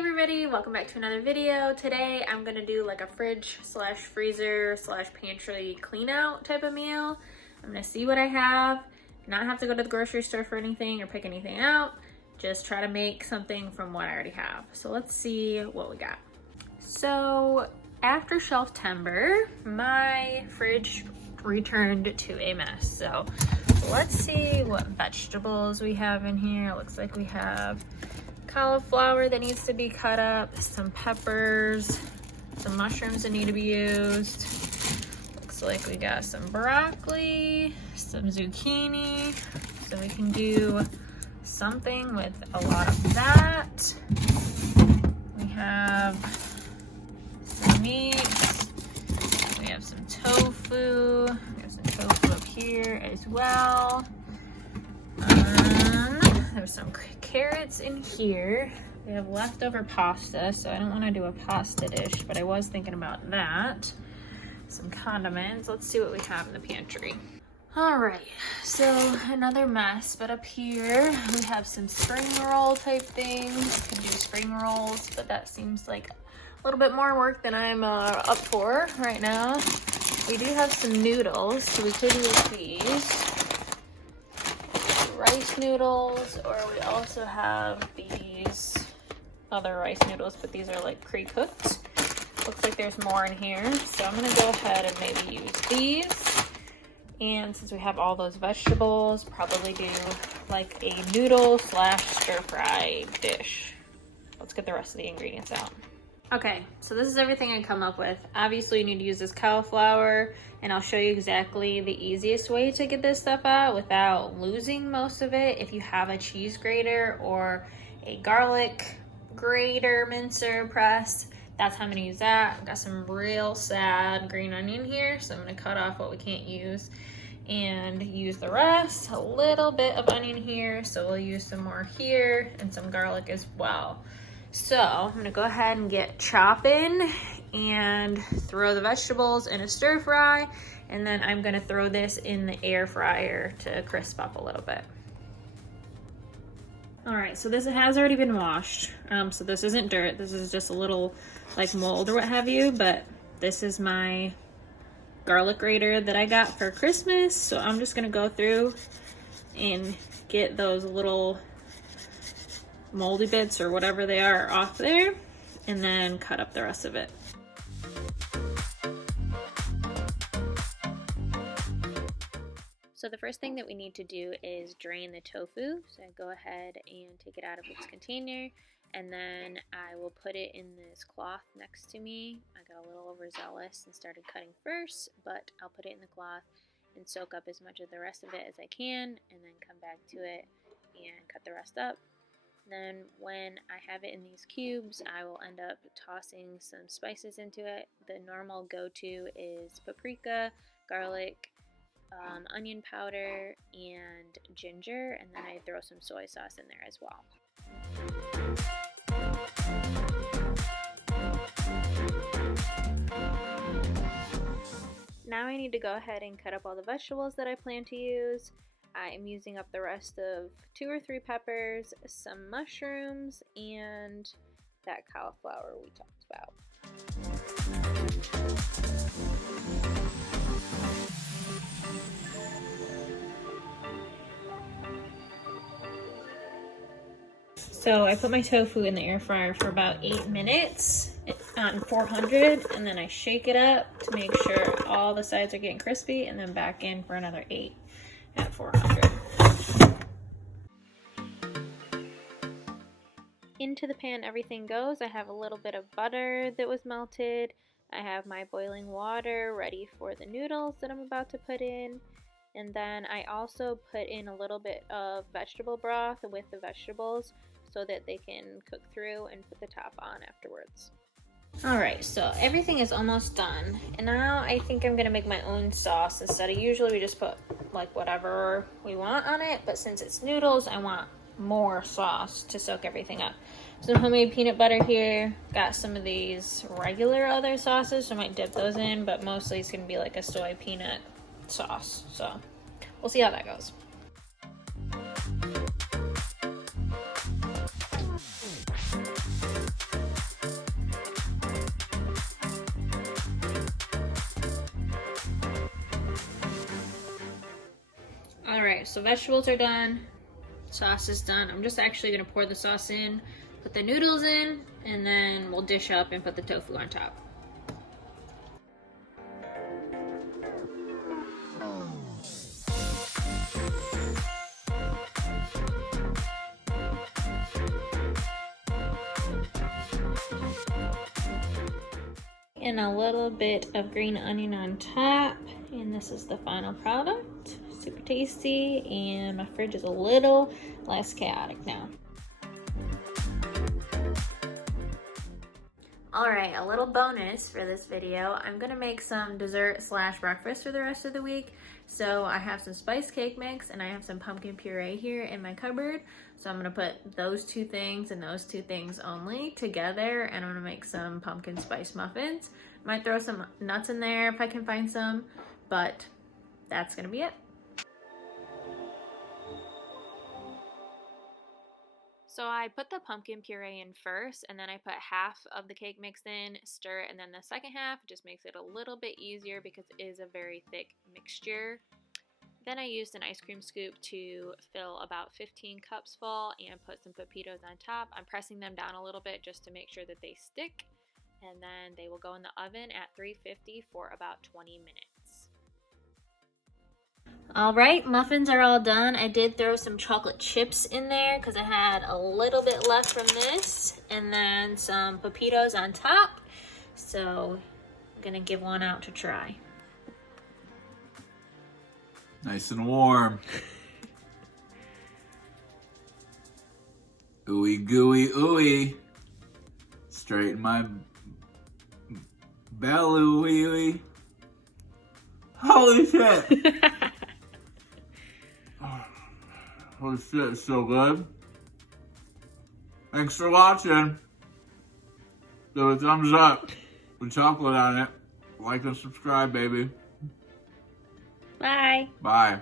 everybody, welcome back to another video. Today I'm gonna do like a fridge slash freezer slash pantry clean out type of meal. I'm gonna see what I have, not have to go to the grocery store for anything or pick anything out, just try to make something from what I already have. So let's see what we got. So after Shelf-Timber, my fridge returned to a mess. So let's see what vegetables we have in here. It looks like we have cauliflower that needs to be cut up, some peppers, some mushrooms that need to be used. Looks like we got some broccoli, some zucchini, so we can do something with a lot of that. We have some meat, we have some tofu, we have some tofu up here as well. There's some carrots in here. We have leftover pasta, so I don't want to do a pasta dish, but I was thinking about that. Some condiments. Let's see what we have in the pantry. All right, so another mess, but up here we have some spring roll type things. Could do spring rolls, but that seems like a little bit more work than I'm up for right now. We do have some noodles, so we could use these. Rice noodles, or we also have these other rice noodles, but these are like pre-cooked. Looks like there's more in here, so I'm gonna go ahead and maybe use these. And since we have all those vegetables, probably do like a noodle slash stir fry dish. Let's get the rest of the ingredients out. Okay, so this is everything I come up with. Obviously you need to use this cauliflower, and I'll show you exactly the easiest way to get this stuff out without losing most of it. If you have a cheese grater or a garlic grater, mincer, press, that's how I'm gonna use that. I've got some real sad green onion here, so I'm gonna cut off what we can't use and use the rest. A little bit of onion here, so we'll use some more here, and some garlic as well. So I'm gonna go ahead and get chopping and throw the vegetables in a stir fry, and then I'm gonna throw this in the air fryer to crisp up a little bit. All right, so this has already been washed. So this isn't dirt, this is just a little like mold or what have you, but this is my garlic grater that I got for Christmas. So I'm just gonna go through and get those little moldy bits or whatever they are off there, and then cut up the rest of it. So the first thing that we need to do is drain the tofu. So I go ahead and take it out of its container, and then I will put it in this cloth next to me. I got a little overzealous and started cutting first, but I'll put it in the cloth and soak up as much of the rest of it as I can, and then come back to it and cut the rest up. Then when I have it in these cubes, I will end up tossing some spices into it. The normal go-to is paprika, garlic, onion powder, and ginger, and then I throw some soy sauce in there as well. Now I need to go ahead and cut up all the vegetables that I plan to use. I'm using up the rest of 2 or 3 peppers, some mushrooms, and that cauliflower we talked about. So I put my tofu in the air fryer for about 8 minutes on 400, and then I shake it up to make sure all the sides are getting crispy, and then back in for another 8 at 400. Into the pan everything goes. I have a little bit of butter that was melted. I have my boiling water ready for the noodles that I'm about to put in. And then I also put in a little bit of vegetable broth with the vegetables so that they can cook through, and put the top on afterwards. Alright, so everything is almost done, and now I think I'm gonna make my own sauce instead of usually we just put like whatever we want on it, but since it's noodles, I want more sauce to soak everything up. Some homemade peanut butter here, got some of these regular other sauces, so I might dip those in, but mostly it's gonna be like a soy peanut sauce, so we'll see how that goes. All right, so vegetables are done. Sauce is done. I'm just actually gonna pour the sauce in, put the noodles in, and then we'll dish up and put the tofu on top. And a little bit of green onion on top, and this is the final product. Super tasty, and my fridge is a little less chaotic now. Alright, a little bonus for this video. I'm gonna make some dessert slash breakfast for the rest of the week. So I have some spice cake mix and I have some pumpkin puree here in my cupboard. So I'm gonna put those two things and those two things only together, and I'm gonna make some pumpkin spice muffins. Might throw some nuts in there if I can find some, but that's gonna be it. So I put the pumpkin puree in first, and then I put half of the cake mix in, stir it, and then the second half just makes it a little bit easier because it is a very thick mixture. Then I used an ice cream scoop to fill about 15 cups full and put some pepitos on top. I'm pressing them down a little bit just to make sure that they stick, and then they will go in the oven at 350 for about 20 minutes. All right, muffins are all done. I did throw some chocolate chips in there because I had a little bit left from this, and then some pepitos on top. So I'm gonna give one out to try. Nice and warm. Ooey gooey ooey. Straighten my belly ooey. Holy shit! Holy shit, it's so good. Thanks for watching. Give it a thumbs up with chocolate on it. Like and subscribe, baby. Bye. Bye.